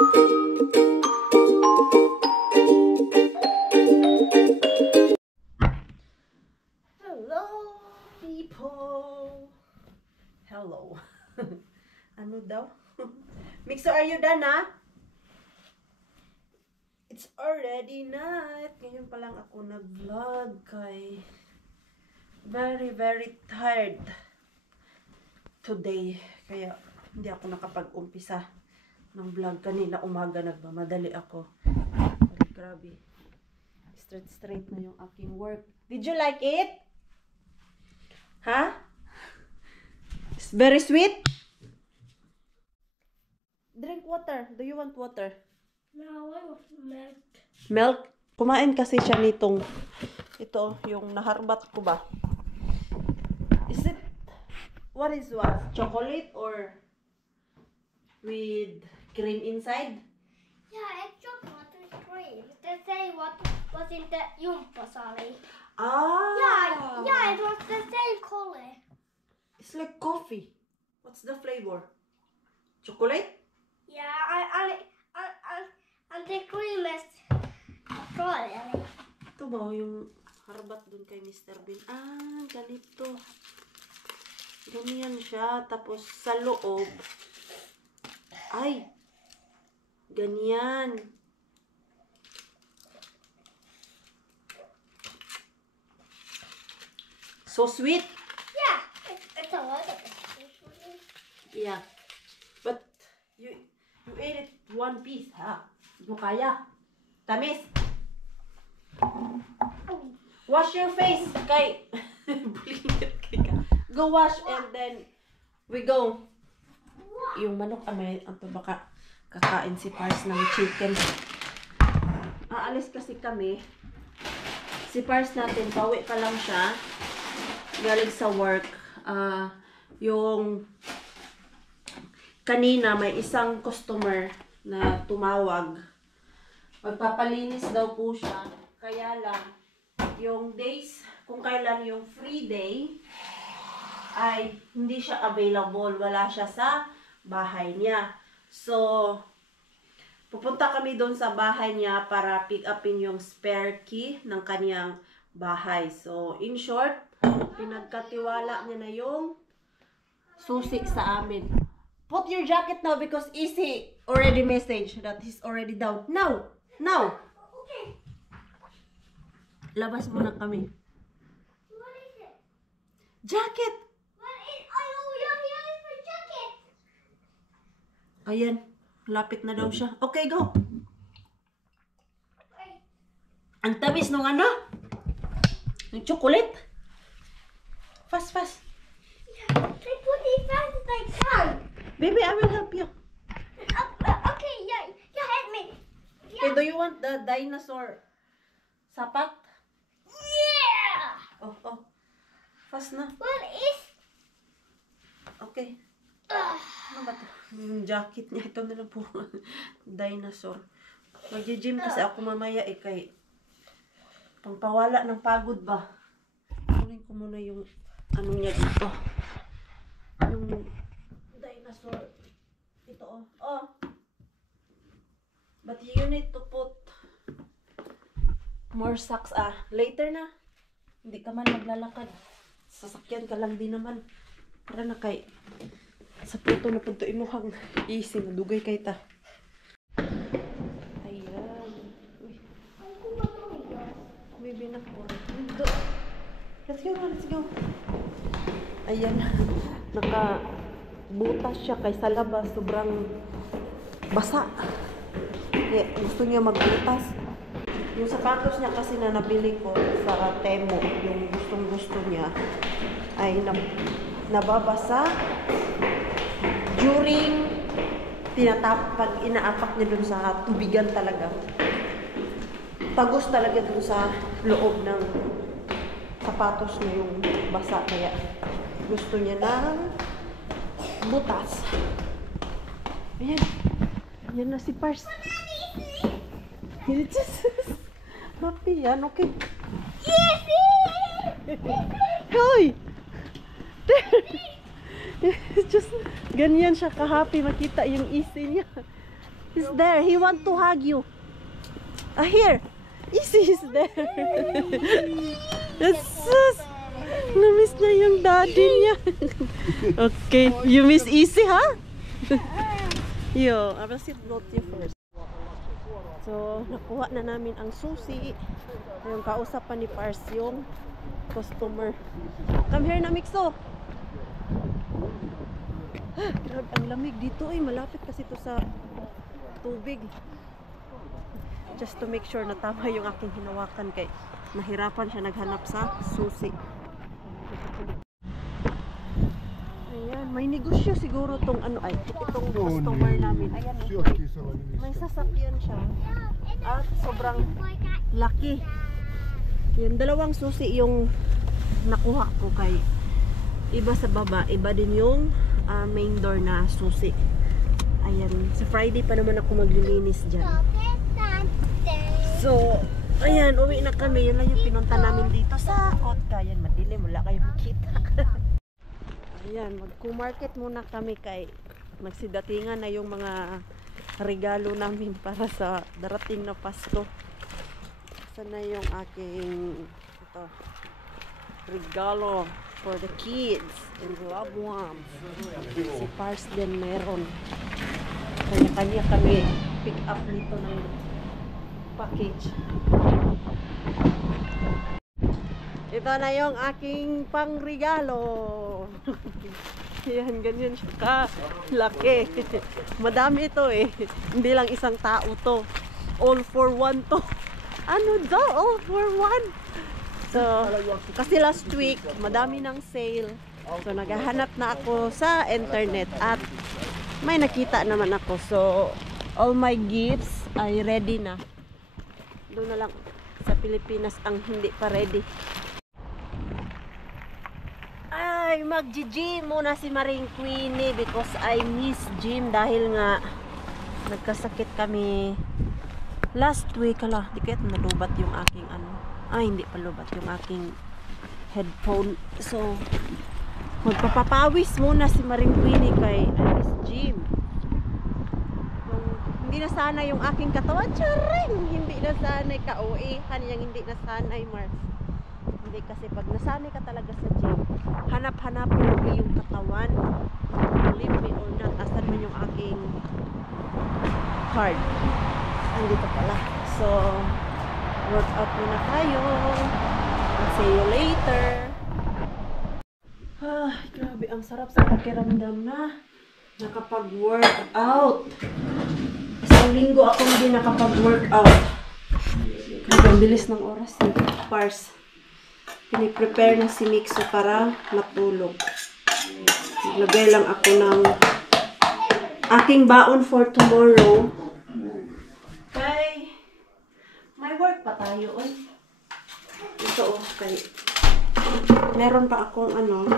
Hello, people. Hello. Ano daw? Mixo, are you done, ha? It's already night. Ngayon pa lang ako nag-vlog kay very tired today. Kaya hindi ako nakapag-umpisa ng vlog. Kanina umaga nagmamadali ako. Grabe. Straight na yung aking work. Did you like it? Huh? It's very sweet. Drink water. Do you want water? No, I want milk. Milk? Kumain kasi siya nitong ito, yung naharbat ko ba? Is it, what is what? Chocolate or with cream inside? Yeah, it's chocolate and cream. They say what was in the Jumpasali. Ah! Yeah, it was the same color. It's like coffee. What's the flavor? Chocolate? Yeah, and the cream is strawberry. Ito ba yung harbat dun kay Mr. Bean? Ah, ganito. Ganyan siya. Tapos sa loob, ay, ganyan. So sweet. Yeah, it's a lot of it. Yeah. But you ate it one piece, ha? Hindi mo kaya. Tamis. Wash your face, kay. Bulingat kay ka. Go wash and then we go. Yung manok, may ang baka kakain si Pars ng chicken. Aalis kasi kami. Si Pars natin, pauwi pa lang siya. Galing sa work. Yung kanina may isang customer na tumawag. Magpapalinis daw po siya. Kaya lang, yung days, kung kailan yung free day, ay hindi siya available. Wala siya sa bahay niya. So, pupunta kami doon sa bahay niya para pick upin yung spare key ng kaniyang bahay. So, in short, pinagkatiwala niya na yung susi sa amin. Put your jacket now because Easy already messaged that he's already down. Now! Okay. Labas muna kami. What is it? Jacket! Oh, here is my jacket. Ayan. Lapit na daw siya. Okay, go. Wait. Ang tamis nung ano? Ng chocolate. Fast. Yeah, I put it fast as I can. Baby, I will help you. Okay, yeah, help me. Okay, do you want the dinosaur sapat? Yeah. Oh. Fast na. What is? Okay. Ano ba ito? Yung jacket niya. Ito na lang po. Dinosaur. Mag-gym kasi ako mamaya kay pangpawala ng pagod ba. Kunin ko muna yung ano niya dito. Yung dinosaur. Ito oh. But you need to put more socks later na. Hindi ka man maglalakad. Sasakyan ka lang din naman. Para na kay sa puto na punto imuhang Easy madugay kay ta. Ayan. Uy. May binak po. Let's go. Ayan. Nakabutas siya kay sa labas. Sobrang basa. Kaya gusto niya magbutas. Yung sapatos niya kasi na nabili ko sa Temu, yung gustong-gusto niya, ay nababasa during pag inaapak niya dun sa tubigan talaga. Tagos talaga dun sa loob ng sapatos niya yung basa. Kaya gusto niya ng butas. Ayan. Ayan na si Pars. It's just happy yan, okay? Hoy! It's just ganyan siya ka-happy makita yung Easy niya. He's there. He want to hug you. Here. Easy is there. Jesus. Na-miss niya yung daddy niya. Okay. You miss Easy, ha? Yo, I will sit both you first. So, nakuha na namin ang susi. Yung kausap pa ni Pars yung customer. Come here na, Mixo. Grabe, ang lamig dito. Malapit kasi ito sa tubig. Just to make sure na tama yung aking hinawakan kay mahirapan siya naghanap sa susi. Ayan, may negosyo siguro tong ano ay itong customer namin. Ayan, may sasakyan siya. At sobrang laki. Yung dalawang susi yung nakuha ko kay iba sa baba, iba din yung main door na susi. Ayan, sa Friday pa naman ako maglilinis dyan. So, ayan, uwi na kami. Yun lang yung pinunta namin dito sa Kotka. Ayan, madilim, wala kayo makita. Ayan, mag-market muna kami kay nagsidatingan na yung mga regalo namin para sa darating na Pasko. Sana yung aking ito, regalo for the kids and loved ones. Si Pars din meron. Kanya-kanya kami pick up nito ng package. Ito na yung aking pangregalo. Yan, ganyan siya ka-laki. Madami ito eh. Hindi lang isang tao to. All for one to. Ano daw? All for one. So, kasi last week, madami ng sale. So, naghahanap na ako sa internet at may nakita naman ako. So, all my gifts ay ready na. Doon na lang sa Pilipinas ang hindi pa ready. Ay, mag-gym muna si Maring Queenie because I miss gym dahil nga nagkasakit kami last week. Hala, di kaya't nalubat yung aking ano. Ay, hindi pa lubat yung aking headphone. So, magpapapawis muna si Maring Queenie kay I miss gym. Hindi na sana yung aking katawan. Charing! Hindi na sanay ka-OA. Kaniyang hindi na sanay, Mars. Hindi kasi pag nasanay ka talaga sa gym, hanap-hanapin mo yung katawan. Believe me or not, asan man yung aking card. Andito pala. So, workout muna tayo. I'll see you later. Ah, grabe. Ang sarap sa pakiramdam na nakapag-workout. Isang linggo ako hindi nakapag-workout. Grabe, ang bilis ng oras ni Pars. Piniprepare na si Mixo para matulog. Naglagay lang ako ng aking baon for tomorrow. Kay may work pa tayo. Oy. Ito okay. Meron pa akong ano,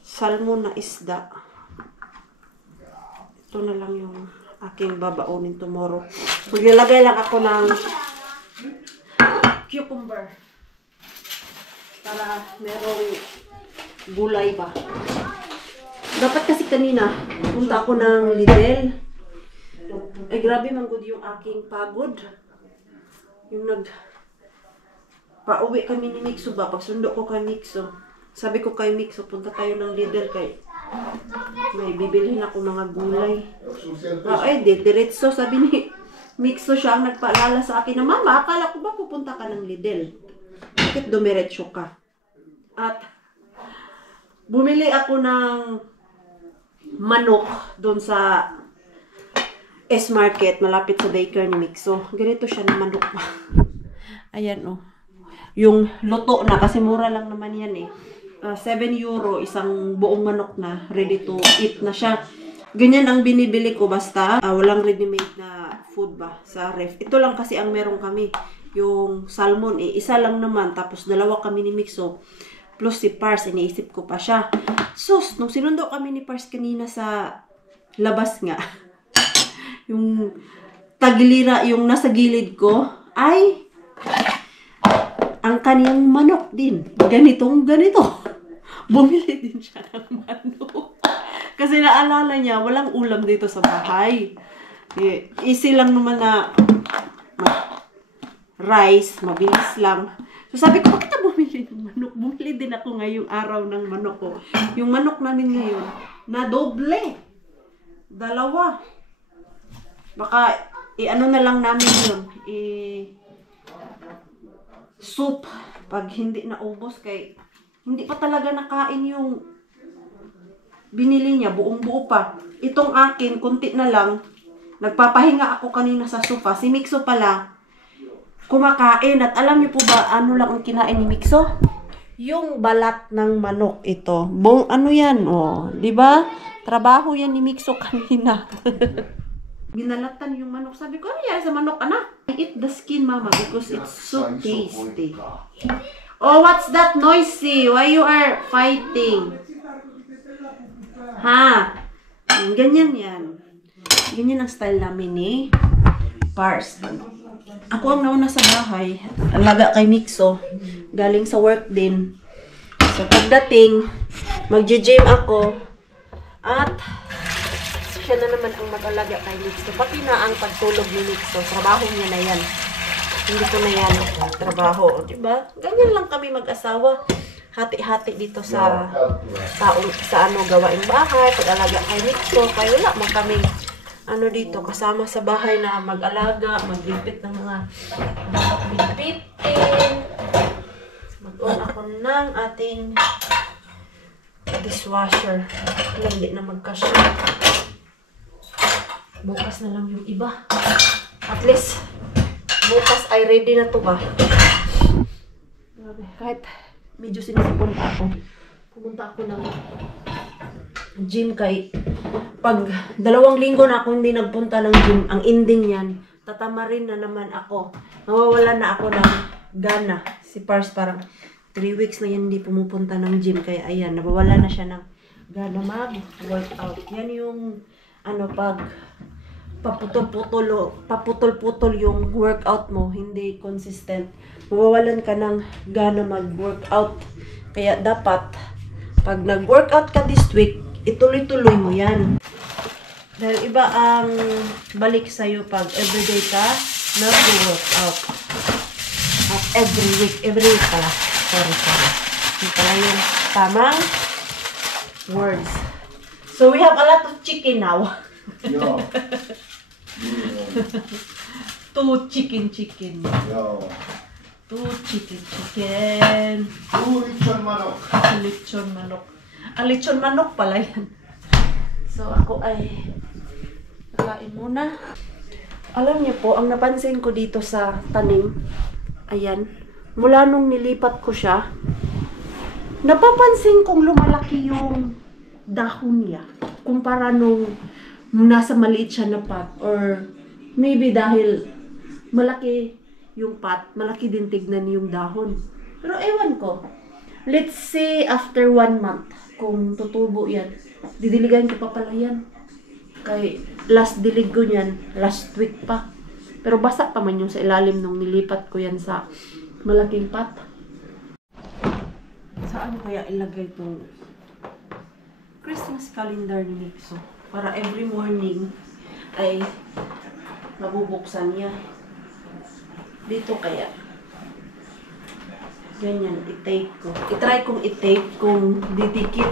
salmon na isda. Ito na lang yung aking babaonin tomorrow. Maglalagay lang ako ng cucumber. Para merong gulay ba. Dapat kasi kanina, punta ako ng Lidl. Ay grabe man good yung aking pagod. Yung pauwi kami ni Mixo ba, pagsundo ko kay Mixo. Sabi ko kay Mixo, punta tayo ng Lidl kay may bibilhin ako mga gulay. Ay, diretso sabi ni Mixo siya ang nagpaalala sa akin na, Mama, akala ko ba pupunta ka ng Lidl? Bakit dumiretso ka? At bumili ako ng manok doon sa S-Market, malapit sa daycare ni Mixo. Ganito siya na manok pa. Ayan oh. Yung luto na, kasi mura lang naman yan eh. 7 euro, isang buong manok na, ready to eat na siya. Ganyan ang binibili ko basta walang ready-made na food ba sa ref. Ito lang kasi ang meron kami. Yung salmon eh, isa lang naman. Tapos dalawa kami ni Mixo. Plus si Pars, iniisip ko pa siya. Sus, nung sinundo kami ni Pars kanina sa labas nga. Yung tagilira, yung nasa gilid ko, ay ang kaniyang manok din. Ganitong ganito. Bumili din siya ng manok. Kasi naalala niya, walang ulam dito sa bahay. Easy lang naman na rice, mabilis lang. So sabi ko, bakit bumili ng manok? Bumili din ako ngayong araw ng manok ko. Yung manok namin ngayon, na doble. 2. Baka, ano na lang namin yun. Soup. Pag hindi naubos kay, hindi pa talaga nakain yung binili niya, buong buo pa. Itong akin, kunti na lang. Nagpapahinga ako kanina sa sofa. Si Mixo pala, kumakain. At alam niyo po ba, ano lang ang kinain ni Mixo? Yung balat ng manok ito. Ano yan? Oh, di ba? Trabaho yan ni Mixo kanina. Ginalatan yung manok. Sabi ko, ano yan sa manok, anak? I eat the skin, mama, because it's so tasty. Oh, what's that noisy? Why you are fighting? Ha? Ganyan yan. Ganyan ang style namin ni Pars. Ako ang nauna sa bahay. Alaga kay Mixo. Galing sa work din. So, pagdating, magje-gym ako. At, siya na naman ang mag-alaga kay Mixo. Pati na ang pagtulog ni Mixo. Trabaho niya na yan. Hindi ko na yan trabaho. Diba? Ganyan lang kami mag-asawa. Hati-hati dito sa taong sa gawaing bahay. Pag-alaga kay Mixo. Kaya wala man kaming dito, kasama sa bahay na mag-alaga, maglipit ng mga dapat lipitin. Mag-on ako ng ating dishwasher. Hindi na magkasya. Bukas na lang yung iba. At least, bukas ay ready na to ba? Kahit medyo sinupunta ako. Pumunta ako ng gym kay pag 2 linggo na ako hindi nagpunta ng gym, ang ending yan, tatamarin na naman ako. Mawawalan na ako ng gana. Si Pars parang 3 weeks na yan hindi pumupunta ng gym. Kaya ayan, nawawala na siya ng gana mag-workout. Yan yung pag paputol-putol yung workout mo, hindi consistent. Mawawalan ka ng gana mag-workout. Kaya dapat, pag nag-workout ka this week, ituloy-tuloy mo yan. Dahil iba ang balik sa'yo pag everyday ka nag-workout. At every week pala. Sorry. Hindi pala yung tamang words. So we have a lot of chicken now. Yeah. 2 chicken. Yeah. 2 chicken. 2 lechon manok. Lechon manok. Lechon manok pala yan. So, ako ay kakain muna. Alam niyo po, ang napansin ko dito sa tanim, ayan, mula nung nilipat ko siya, napapansin kong lumalaki yung dahon niya. Kumpara nung nasa maliit siya na pot. Or maybe dahil malaki yung pot, malaki din tignan yung dahon. Pero ewan ko. Let's say after 1 month, kung tutubo yan. Didiligan ko pa pala yan. Kay last dilig ko yan, last week pa. Pero basa pa man yung sa ilalim nung nilipat ko yan sa malaking pot. Saan kaya ilagay itong Christmas calendar ni Mixo? Para every morning ay mabubuksan niya. Dito kaya. Ganyan, i-tape ko. I-try kong i-tape kung didikit.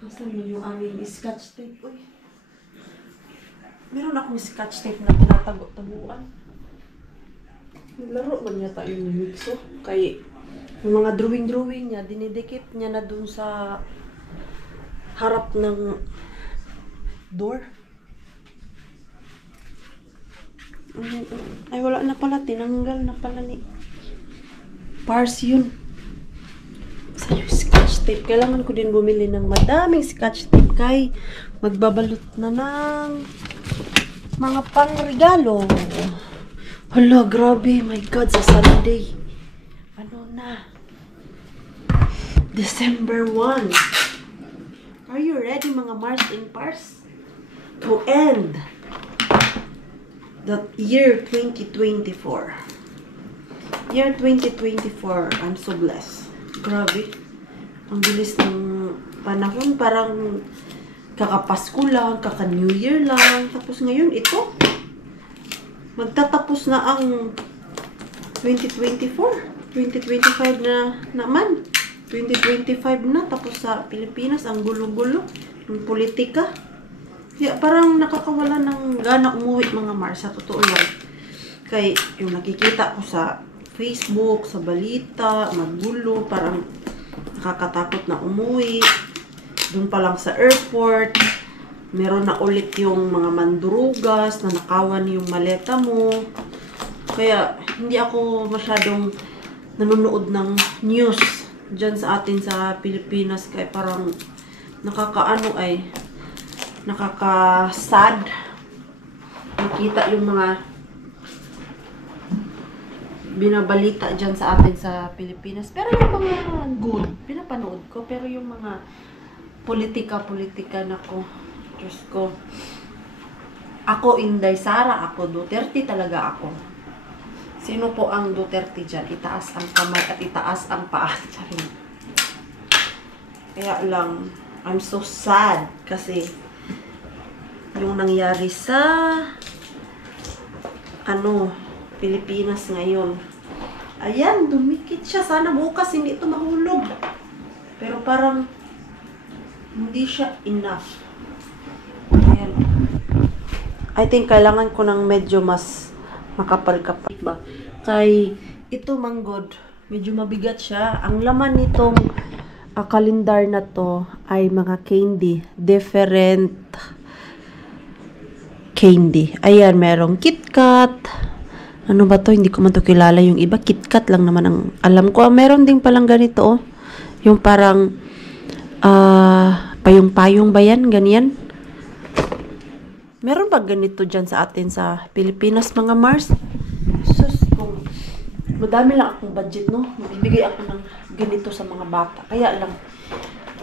Nasaan yun yung aming scotch tape? Uy. Meron akong scotch tape na tinatago-taguan. Laro ba niya tayo ni Mixo? Kaya yung mga drawing niya, dinidikit niya na dun sa harap ng door. Ay, wala na pala. Tinanggal na pala ni Pars yun. Sa yung scotch tape. Kailangan ko din bumili ng madaming scotch tape kay magbabalot na ng mga pangregalo. Hala, grabe. My God, sa Sunday. Ano na? December 1. Are you ready, mga Mars and Pars? To end the year 2024. Year 2024, I'm so blessed. Grabe. Ang bilis ng panahon. Parang kaka-Pasko lang, kaka-New Year lang. Tapos ngayon, ito. Magtatapos na ang 2024. 2025 na naman. 2025 na. Tapos sa Pilipinas, ang gulo-gulo. Ang politika. Kaya parang nakakawala ng gana umuwi mga Mars. Sa totoo lang. Kaya yung nakikita ko sa Facebook, sa balita, magulo, parang nakakatakot na umuwi. Doon pa lang sa airport, meron na ulit yung mga mandurugas na nakawan yung maleta mo. Kaya hindi ako masyadong nanonood ng news dyan sa atin sa Pilipinas. Kaya parang nakaka-sad. Nakita yung mga binabalita dyan sa atin sa Pilipinas. Pero yung mga good, pinapanood ko. Pero yung mga politika na ko, Diyos ko. Ako, Inday Sara, ako, Duterte talaga ako. Sino po ang Duterte dyan? Itaas ang kamay at itaas ang paa. Kaya lang, I'm so sad kasi yung nangyari sa Pilipinas ngayon. Ayan, dumikit siya. Sana bukas hindi ito mahulog. Pero parang hindi siya enough. Ayan. I think kailangan ko ng medyo mas makapal-kapal ba. Kay ito manggod, medyo mabigat siya. Ang laman nitong kalendar na to ay mga candy. Different candy. Ayan, merong KitKat. Ano ba to? Hindi ko man to kilala yung iba. KitKat lang naman ang alam ko. Meron din palang ganito, oh. Yung parang, payong-payong ba yan? Ganyan. Meron ba ganito dyan sa atin sa Pilipinas, mga Mars? Sus, kung madami lang akong budget, no? Magbibigay ako ng ganito sa mga bata. Kaya lang,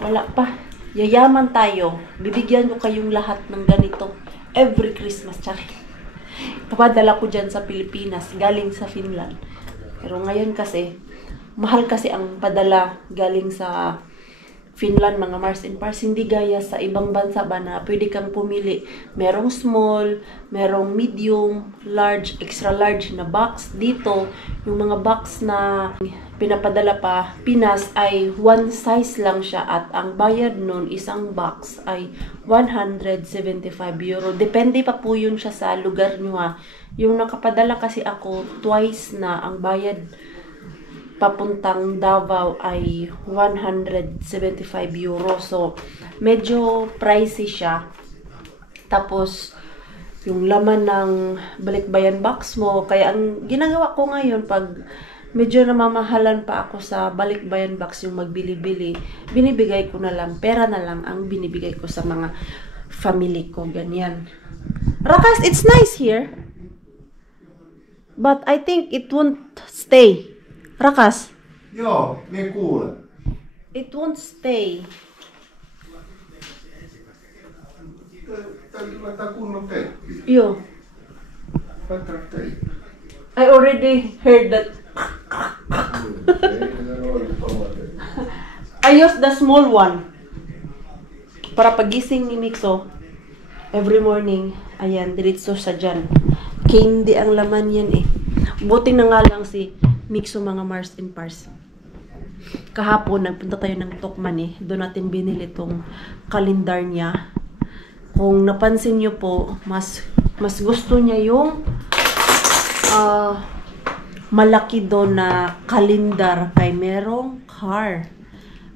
wala pa. Yayaman tayo. Bibigyan ko kayong lahat ng ganito. Every Christmas, tsaka. Papadala ko dyan sa Pilipinas, galing sa Finland. Pero ngayon kasi, mahal kasi ang padala galing sa Finland, mga Mars and Pars. Hindi gaya sa ibang bansa ba na pwede kang pumili. Merong small, merong medium, large, extra large na box. Dito, yung mga box na pinapadala pa Pinas ay one size lang siya at ang bayad nun isang box ay 175 euro. Depende pa po yun siya sa lugar nyo ha. Yung nakapadala kasi ako twice na ang bayad papuntang Davao ay 175 euro. So, medyo pricey siya. Tapos, yung laman ng balikbayan box mo. Kaya ang ginagawa ko ngayon, pag medyo namamahalan pa ako sa balikbayan box yung magbili-bili, binibigay ko na lang, pera na lang ang binibigay ko sa mga family ko. Ganyan. Rakas, it's nice here. But I think it won't stay. Rakas. Joo, minä kuulen. It won't stay. Täytyy laittaa kunnon teippi. Yo. Laittaa teippi. I already heard that. I use the small one. Para pagising ni Mixo, every morning, ayan, diretso sa dyan. Candy ang laman yan eh. Buti na nga lang si Mixo, mga Mars and Pars. Kahapon, nagpunta tayo ng Tokman eh. Doon natin binili tong kalendar niya. Kung napansin nyo po, mas gusto niya yung malaki doon na kalendar kay merong car.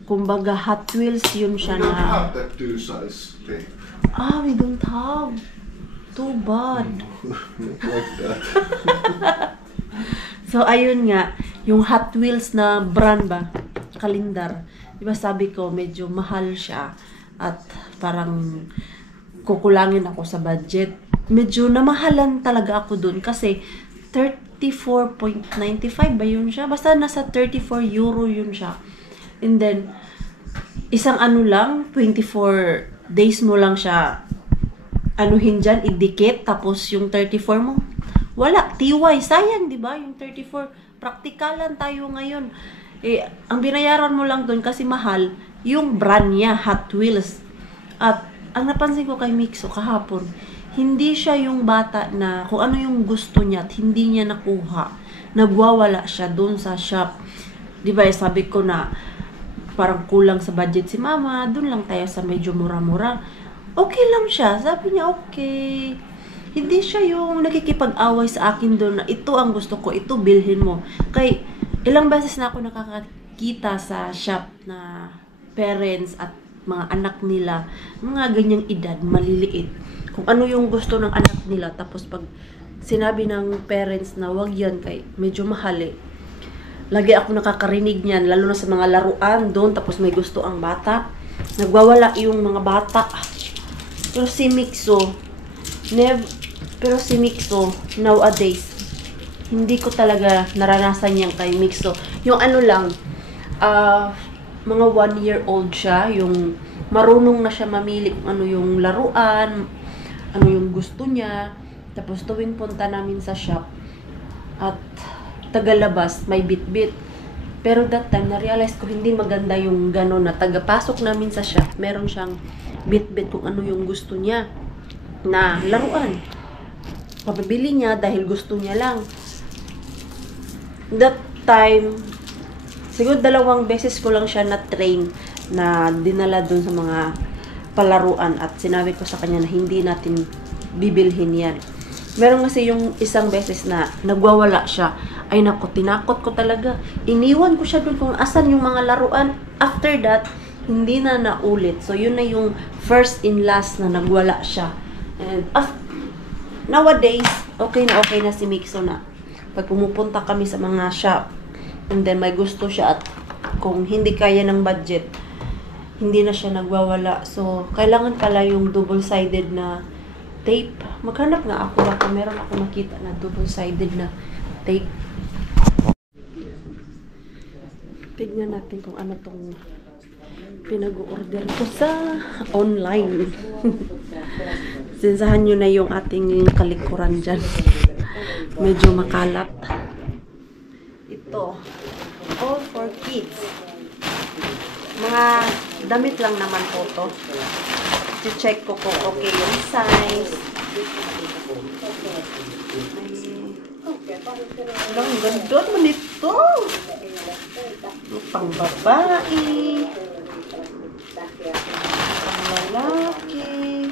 Kumbaga, Hot Wheels yun siya We don't na. have that two size thing. We don't have. Too bad. Like that. So, ayun nga, yung Hot Wheels na brand ba, kalendar, diba sabi ko, medyo mahal siya at parang kukulangin ako sa budget. Medyo namahalan talaga ako dun kasi 34.95 ba yun siya? Basta nasa 34 euro yun siya. And then, isang ano lang, 24 days mo lang siya anuhin dyan, idikit, tapos yung 34 mo, wala, tiway, sayang, di ba? Yung 34, praktikalan tayo ngayon. Eh, ang binayaran mo lang doon kasi mahal, yung brand niya, Hot Wheels. At ang napansin ko kay Mixo kahapon, hindi siya yung bata na kung ano yung gusto niya at hindi niya nakuha. Nagwawala siya doon sa shop. Di ba, sabi ko na parang kulang sa budget si mama, doon lang tayo sa medyo mura-mura. Okay lang siya. Sabi niya, okay. Hindi siya yung nakikipag-away sa akin doon na ito ang gusto ko, ito bilhin mo. Kay ilang beses na ako nakakakita sa shop na parents at mga anak nila, mga ganyang edad, maliliit. Kung ano yung gusto ng anak nila, tapos pag sinabi ng parents na wag yan kay medyo mahal eh. Lagi ako nakakarinig niyan, lalo na sa mga laruan doon, tapos may gusto ang bata. Nagwawala yung mga bata. Pero si Mixo, nowadays, hindi ko talaga naranasan yan kay Mixo. Yung ano lang, mga 1-year-old siya, yung marunong na siya mamili kung ano yung laruan, ano yung gusto niya. Tapos tuwing punta namin sa shop at tagalabas, may bit-bit. Pero that time, na-realize ko hindi maganda yung gano'n na tagapasok namin sa shop, meron siyang bit-bit kung ano yung gusto niya na laruan. Papabili niya dahil gusto niya lang. That time, siguro 2 beses ko lang siya na-train na dinala dun sa mga palaruan at sinabi ko sa kanya na hindi natin bibilhin yan. Meron kasi yung isang beses na nagwawala siya. Ay nako, tinakot ko talaga. Iniwan ko siya dun kung asan yung mga laruan. After that, hindi na naulit. So yun na yung first and last na nagwala siya. And nowadays, okay na si Mixo na. Pag pumupunta kami sa mga shop, and then may gusto siya at kung hindi kaya ng budget, hindi na siya nagwawala. So, kailangan pala yung double-sided na tape. Maghanap nga ako, baka meron ako makita na double-sided na tape. Tignan natin kung ano tong pinag-order ko sa online. Sinsahan nyo na yung ating kalikuran dyan. Medyo makalat. Ito. All for kids. Mga damit lang naman po to. I-check ko kung okay yung size. Ang ganda naman ito. Pang babae. Pang lalaki.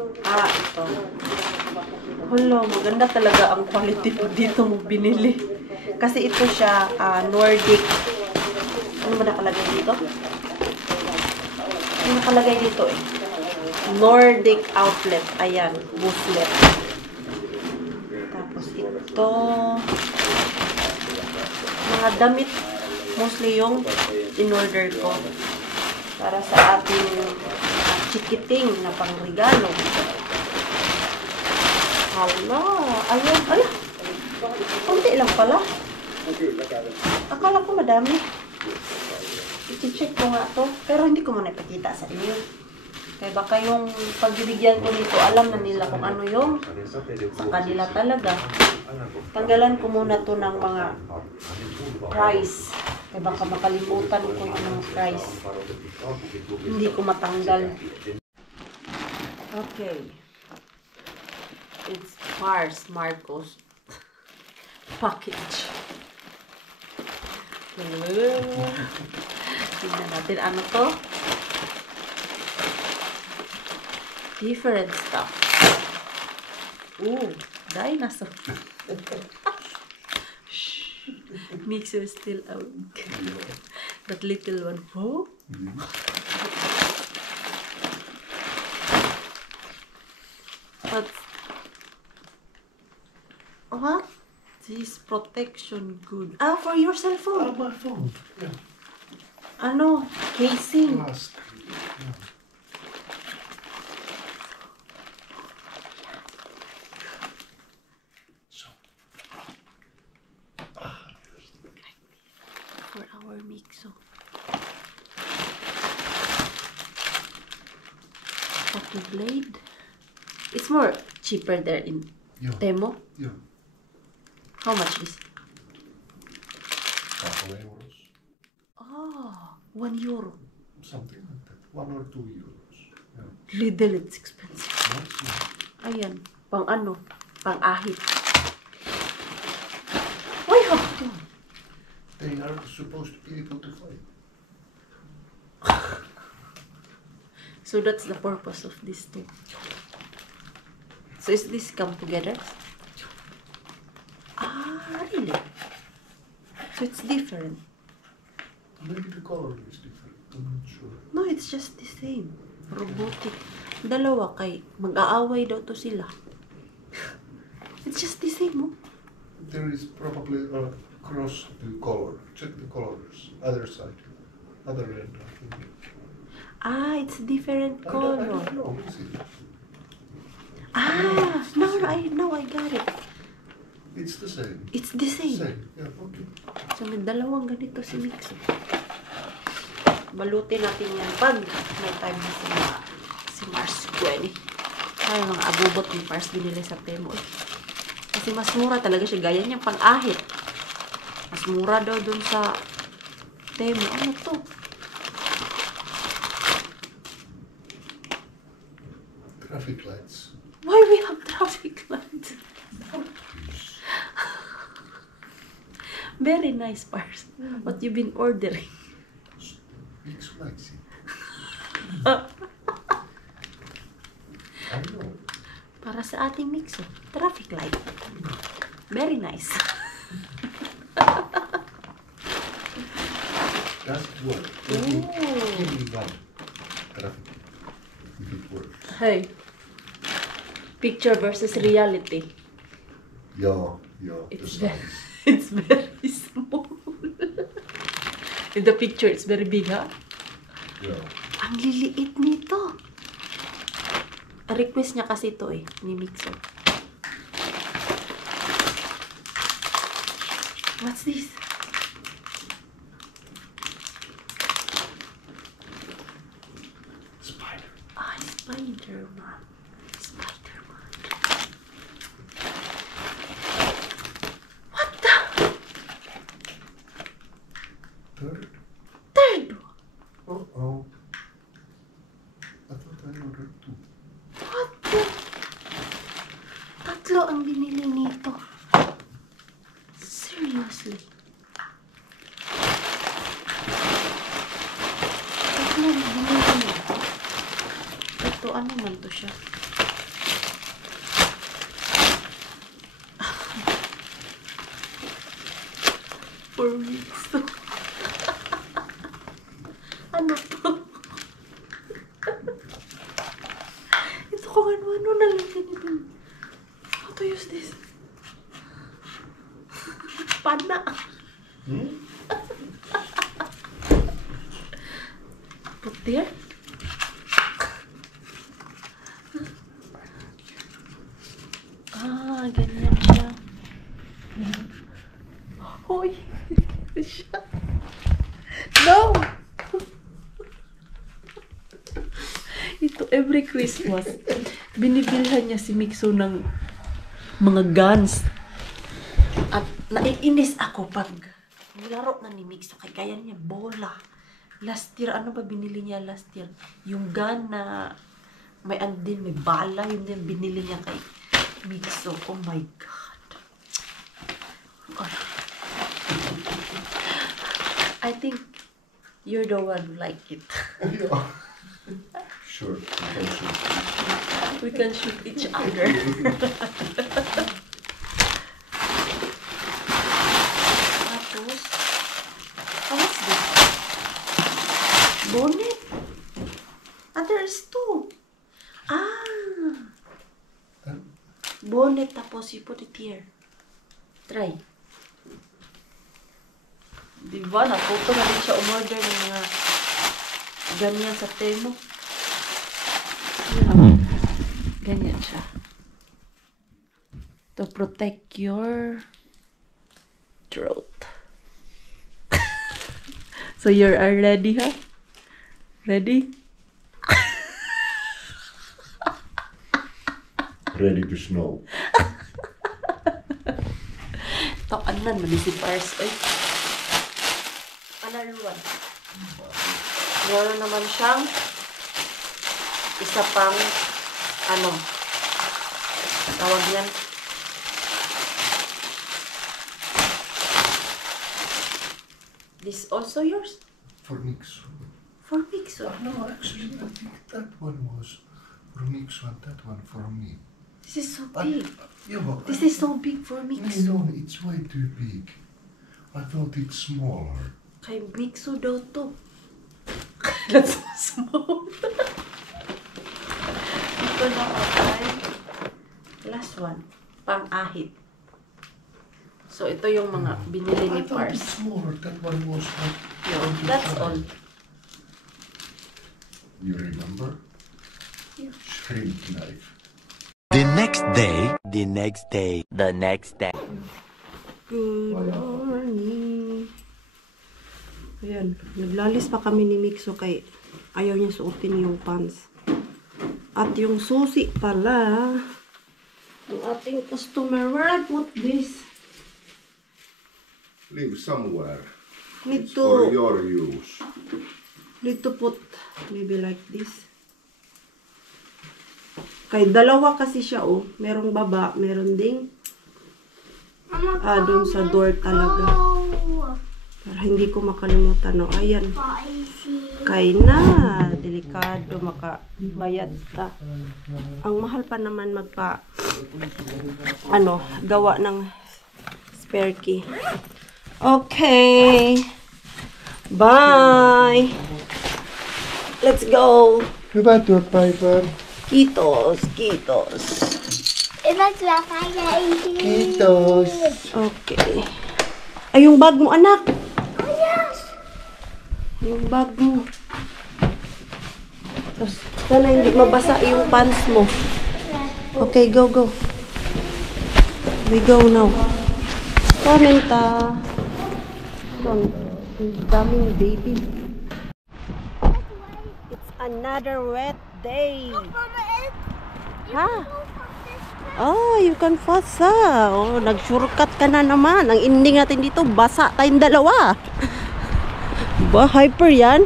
Ito. Hello, maganda talaga ang quality po dito mo binili. Kasi ito siya, Nordic. Ano ba nakalagay dito? Ano nakalagay dito eh? Nordic outlet. Ayan, booklet. Tapos ito. Mga damit. Mostly yung in-order ko. Para sa ating chikiting na pangregalo. Hala, ayan, ala. Kunti lang pala. Akala ko madami. I-check ko nga to. Pero hindi ko muna ipakita sa inyo. Kaya baka yung pagbibigyan ko nito, alam na nila kung ano yung sa kanila talaga. Tanggalan ko muna to ng mga price. Kaya baka makalimutan ko yung mga price. Hindi ko matanggal. Okay. It's Mars Marcos package. Tignan natin ano to. Different stuff. Ooh, dinosaur. Mixer still out. That little one. Oh. What? This protection good. For your cell phone. My phone. Yeah. Ano? Casing. Mask. Yeah. For our Mixo. Copy blade. It's more cheaper there in Temo. Yeah. How much is? €2. Oh, €1. Something like that. 1 or 2 euros. Yeah. Lidl, it's expensive. That's nice. Ayan, pang ano, pang ahit. Uy, hapon. They are supposed to be able to fight. So that's the purpose of this too. So is this come together? Ah, really? So it's different. Maybe the color is different. I'm not sure. No, it's just the same. Robotic. Dalawa kay mag-aaway daw to sila. It's just the same, oh. There is probably a cross the color. Check the colors. Other side. Other end, I think. Ah, it's different I color. don't know. Is it? Ah, no, I got it. It's the same. It's the same. Same. Yeah, okay. So may dalawang ganito si Mixo. Balutin natin yan pag may time na si Mars 20. Ay, mga abubot ni Mars binili sa Temo. Kasi mas mura talaga siya. Gaya niyang pang-ahit. Mas mura daw dun sa Temo. Ano to? Traffic lights. Why we have traffic lights? Very nice, Mars. What you been ordering? It's likes it. I know. Para sa ating Mixo. Traffic light. Very nice. Does it work? Ooh. Give me one. Traffic. If it works. Hey. Picture versus reality. Yeah, It's the very, size. it's very small. In the picture, it's very big, ha? Yeah. Ang liliit nito. A request niya kasi ito eh, ni Mixo. What's this? Spider. Ah, Spider-Man. Spider-Man. What the? Third. Third? Oh. I thought I ordered 2. What the? Tatlo ang binili nito. Seriously? Tatlo ang binili nito. Ito, ano man to siya? For weeks to. Ano to? Ito kung ano-ano na lang ganito. How to use this? Pana. Put there. Ah, ganyan siya. Hoy. Siya. No! Ito, every Christmas, binibilhan niya si Mixo ng mga guns. At naiinis ako pag nilaro na ni Mixo. Kaya niya bola. Last year, ano ba binili niya last year? Yung gun na may andin, may bala. Yun din binili niya kay Mixo. Oh my God. Oh. I think you're the one who like it. Yeah. Sure. We can shoot each other. Tapos, oh, what's this? Bonnet? Ah, there's 2. Ah. Bonnet, tapos you put it here. Try. Diba? Natuto na rin siya umorder ng mga ganyan sa Temo. Ganyan siya. To protect your throat. So you are ready, huh? Ready? Ready to snow. Takanan, manisip Pars. Ay. Another one. Meron naman siyang isa pang, ano, tawag yan. This also yours? For mix. For mix. No, actually, I think that one was for mix and that one for me. This is so But, big. This is so big for mix. No, it's way too big. I thought it's smaller. Kay Mixo daw to. That's so small. Ito na okay. Last one. Pang-ahit. So, ito yung mga binili ni I thought it's Pars. smaller. That one was like. No, that's all. You remember? Yeah. Shrimp knife. The next day, the next day, the next day. Good morning. Ayan, naglalis pa kami ni Mixo kay ayaw niya suotin yung pants. At yung susi pala, ang ating customer, where I put this? Leave somewhere. Need It's for to, your use. need to put maybe like this. Kay dalawa kasi siya oh, merong baba, meron ding dun sa door talaga. Para hindi ko makalimutan no. Ayan. Kay na, delikado makabayad ka. Ang mahal pa naman magpa gawa ng spare key. Okay. Bye. Let's go. Hyvää työpäivää. Kiitos, kiitos. Kiitos. Okay. Ay, yung bag mo, anak. Oh, yes. Yung bag mo. Tapos, sana hindi mabasa yung pants mo. Okay, go, go. We go now. Komenta. Ang daming baby. It's another wet day. Ha? Oh, you can fast oh, nag-shortcut ka na naman. Ang ending natin dito, basa tayong dalawa. Ba, hyper yan?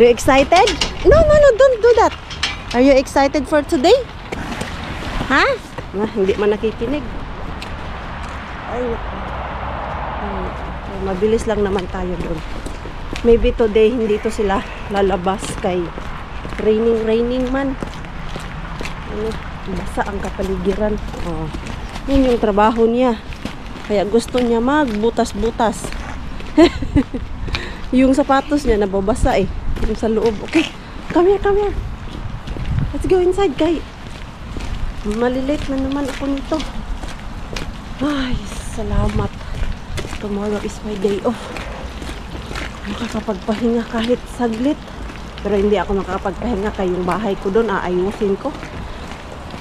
You excited? No, don't do that. Are you excited for today? Ha? Hindi man nakikinig. Ay, mabilis lang naman tayo doon. Maybe today hindi to sila lalabas kay raining man. Basa ang kapaligiran. Oh. Yun yung trabaho niya. Kaya gusto niya magbutas-butas. Yung sapatos niya nababasa eh. Yung sa loob. Okay. Come here. Let's go inside, guys. Malilate na naman ako nito. Ay, salamat. Tomorrow is my day off. Makakapagpahinga kahit saglit. Pero hindi ako makakapagpahinga kay yung bahay ko doon. Aayusin ko.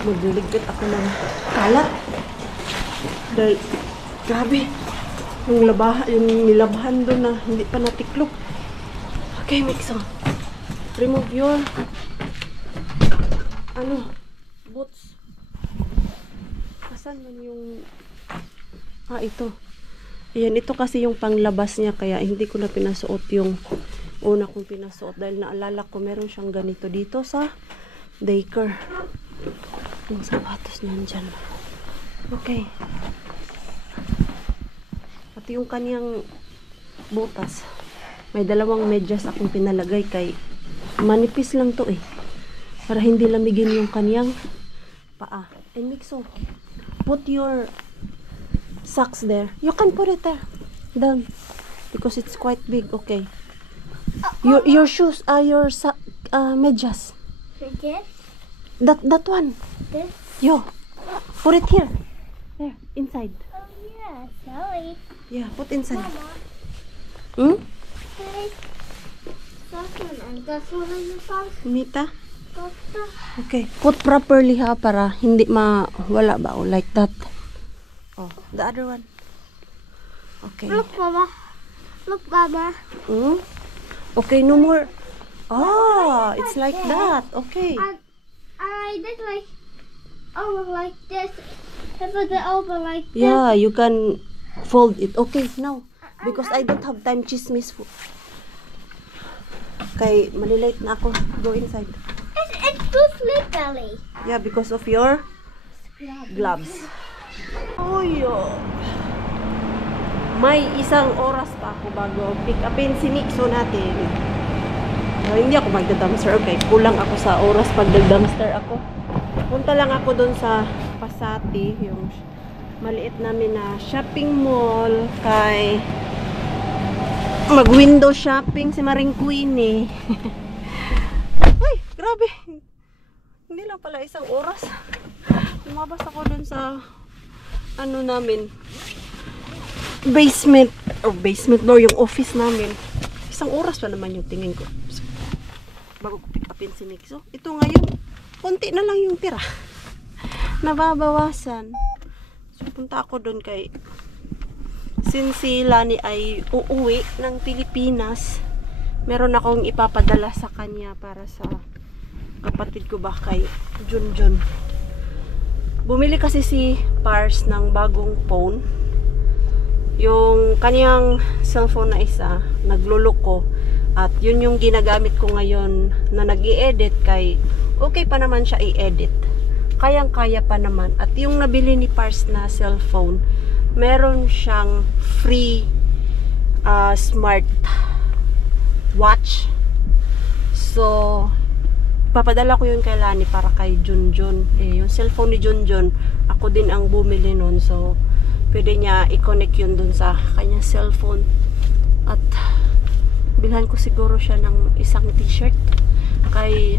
Magliligpit ako ng kalat. Dahil, grabe. Yung nilabhan doon na hindi pa natiklop. Okay, Mixo. Remove your boots. Asan man yung ito. Ayan, ito kasi yung panglabas niya kaya hindi ko na pinasuot yung una kong pinasuot dahil naalala ko meron siyang ganito dito sa daycare. Yung sapatos niyan dyan. Okay. At yung kanyang butas. May dalawang medyas akong pinalagay kay manipis lang to eh. Para hindi lamigin yung kanyang paa. And Mixo, put your socks there. You can put it there. Down. Because it's quite big. Okay. Your shoes are your medyas. This? That one. This? Yo. Put it here. There. Inside. Oh, yeah. Sorry. Yeah, put inside. Mama. Hmm? Hey. That one and that one in the front. Mita? Doctor. Okay. Put properly ha para hindi mawala ba o like that. Oh, the other one. Okay. Look, Mama. Look, Mama. Hmm? Okay, no more. Oh, it's like that. Okay. And I did over like this. I put it over like this. Yeah, you can fold it. Okay, now. Because I don't have time chismis. Kay malilate na ako. Go inside. It's too slippery. Yeah, because of your gloves. Uy, may isang oras pa ako bago pick upin si Nixo natin. Hindi ako magda-dumpster. Okay, kulang ako sa oras pag nag-dumpster ako. Punta lang ako dun sa Pasati, yung maliit namin na shopping mall. Kay mag-window shopping si Maring Queen eh. Ay, grabe. Hindi lang pala isang oras. Lumabas ako dun sa ano namin, basement floor, yung office namin. Isang oras pa naman yung tingin ko bago ko pick upin si Nixo. Ito ngayon, konti na lang yung tira. Nababawasan. So, punta ako dun kay since si Lani ay uuwi ng Pilipinas, meron akong ipapadala sa kanya para sa kapatid ko ba kay Junjun. Bumili kasi si Pars ng bagong phone. Yung kanyang cellphone na isa, nagluloko. At yun yung ginagamit ko ngayon na nag-i-edit kay okay pa naman siya i-edit. Kayang-kaya pa naman. At yung nabili ni Pars na cellphone, meron siyang free smart watch. So, papadala ko yun kay Lani para kay Junjun. Yung cellphone ni Junjun, ako din ang bumili nun. So, pwede niya i-connect yun dun sa kanyang cellphone. At bilhan ko siguro siya ng isang t-shirt. Kay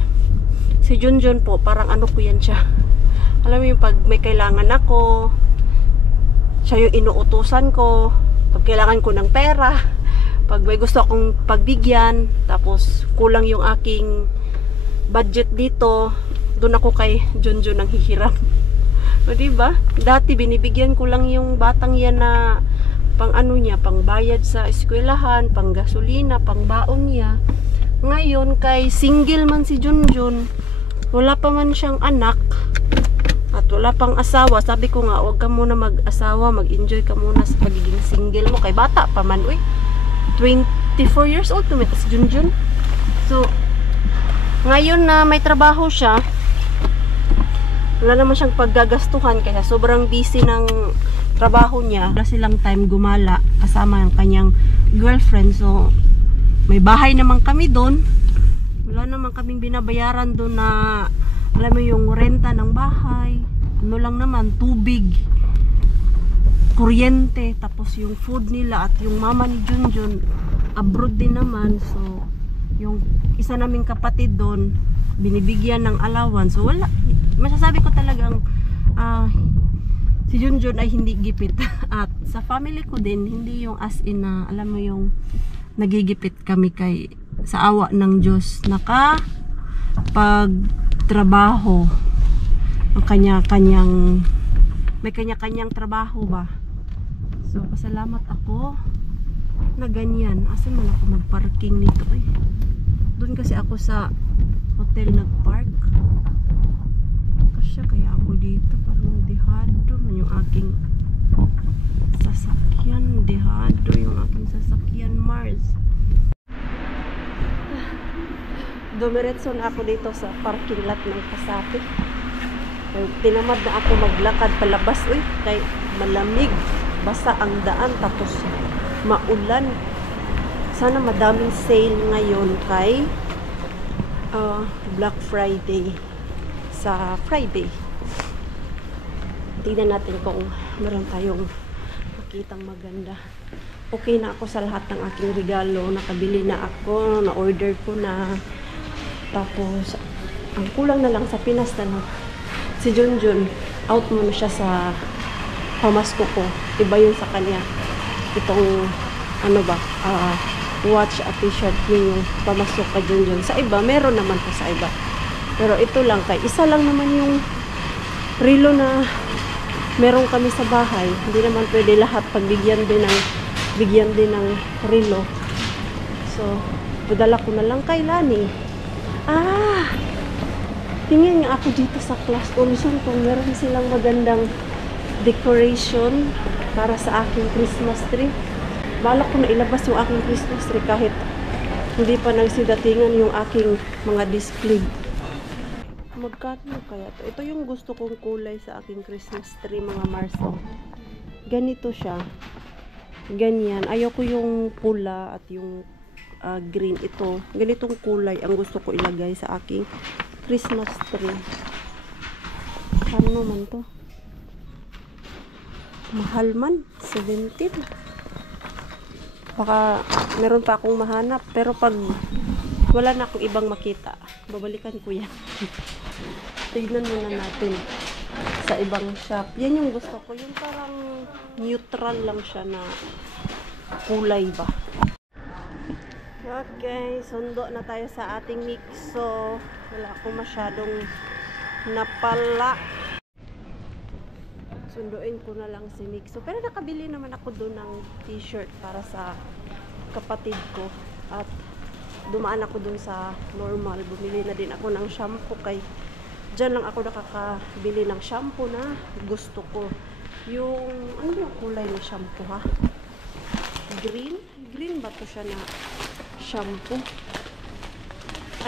si Junjun po, parang ano ko yan siya. Alam mo yung pag may kailangan ako, siya yung inuutusan ko. Pag kailangan ko ng pera, pag may gusto akong pagbigyan, tapos kulang yung aking budget dito, doon ako kay Junjun ang hihiram. O diba? Dati binibigyan ko lang yung batang yan na pang ano niya, pang bayad sa eskwelahan, pang gasolina, pang baon niya. Ngayon, kay single man si Junjun, wala pa man siyang anak, at wala pang asawa. Sabi ko nga, huwag ka muna mag-asawa, mag-enjoy ka muna sa pagiging single mo. Kay bata pa man, uy. 24 years old tumita si Junjun. So, ngayon na may trabaho siya, wala naman siyang paggagastuhan kaya sobrang busy ng trabaho niya. Wala silang time gumala kasama yung kanyang girlfriend. So, may bahay naman kami doon. Wala naman kaming binabayaran doon na, alam mo yung renta ng bahay. Ano lang naman, tubig, kuryente, tapos yung food nila at yung mama ni Junjun, abroad din naman. So, yung isa naming kapatid doon, binibigyan ng allowance. So, wala. Masasabi ko talagang si Junjun ay hindi gipit. At sa family ko din, hindi yung as in na, alam mo yung nagigipit kami kay sa awa ng Diyos. Pagtrabaho ang kanya-kanyang, may kanya-kanyang trabaho ba. So, pasalamat ako na ganyan. Asan man ako magparking nito eh. Doon kasi ako sa hotel nagpark. Kasya kaya ako dito, parang dehado man yung aking sasakyan. Dehado yung aking sasakyan, Mars. Dumiretso na ako dito sa parking lot ng Pasati. Tinamad na ako maglakad palabas. Uy, kay malamig. Basa ang daan, tapos maulan. Sana madaming sale ngayon kay Black Friday sa Friday. Tingnan natin kung meron tayong makitang maganda. Okay na ako sa lahat ng aking regalo. Nakabili na ako, na-order ko na. Tapos ang kulang na lang sa Pinas na si Junjun, out muna siya sa pamasko ko. Iba yun sa kanya. Itong ano ba, watch at t-shirt yung pamasok ka Junjun. Sa iba, meron naman po sa iba. Pero ito lang, kay isa lang naman yung relo na meron kami sa bahay. Hindi naman pwede lahat pagbigyan din ng relo. So, padala ko na lang kay Lani. Tingin nga ako dito sa Class Olson kung meron silang magandang decoration para sa aking Christmas tree. Balak ko na ilabas yung aking Christmas tree kahit Hindi pa nagsidatingan yung aking mga display. Magkano kaya to? Ito yung gusto kong kulay sa aking Christmas tree, mga Marso. Ganito siya. Ganyan. Ayoko yung pula at yung green. Ito. Ganitong kulay ang gusto ko ilagay sa aking Christmas tree. Ano man to? Mahal man. 17. Baka meron pa akong mahanap. Pero pag wala na akong ibang makita, babalikan ko yan. Tignan muna natin sa ibang shop. Yan yung gusto ko. Yung parang neutral lang siya na kulay ba. Okay, sundo na tayo sa ating mixo. Wala akong masyadong napala. Sunduin ko na lang si Mixo. Pero nakabili naman ako doon ng t-shirt para sa kapatid ko. At dumaan ako doon sa normal. Bumili na din ako ng shampoo kay dyan lang ako nakakabili ng shampoo na gusto ko. Yung, ano yung kulay ng shampoo ha? Green? Green ba to siya na shampoo?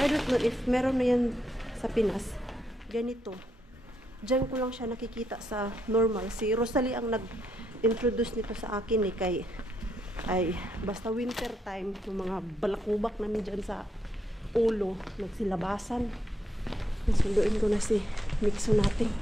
I don't know if meron na yan sa Pinas. Ganito. Diyan ko lang siya nakikita sa normal. Si Rosalie ang nag-introduce nito sa akin kay ay basta winter time yung mga balakubak namin dyan sa ulo nagsilabasan. Sunduin ko na si Mixo natin.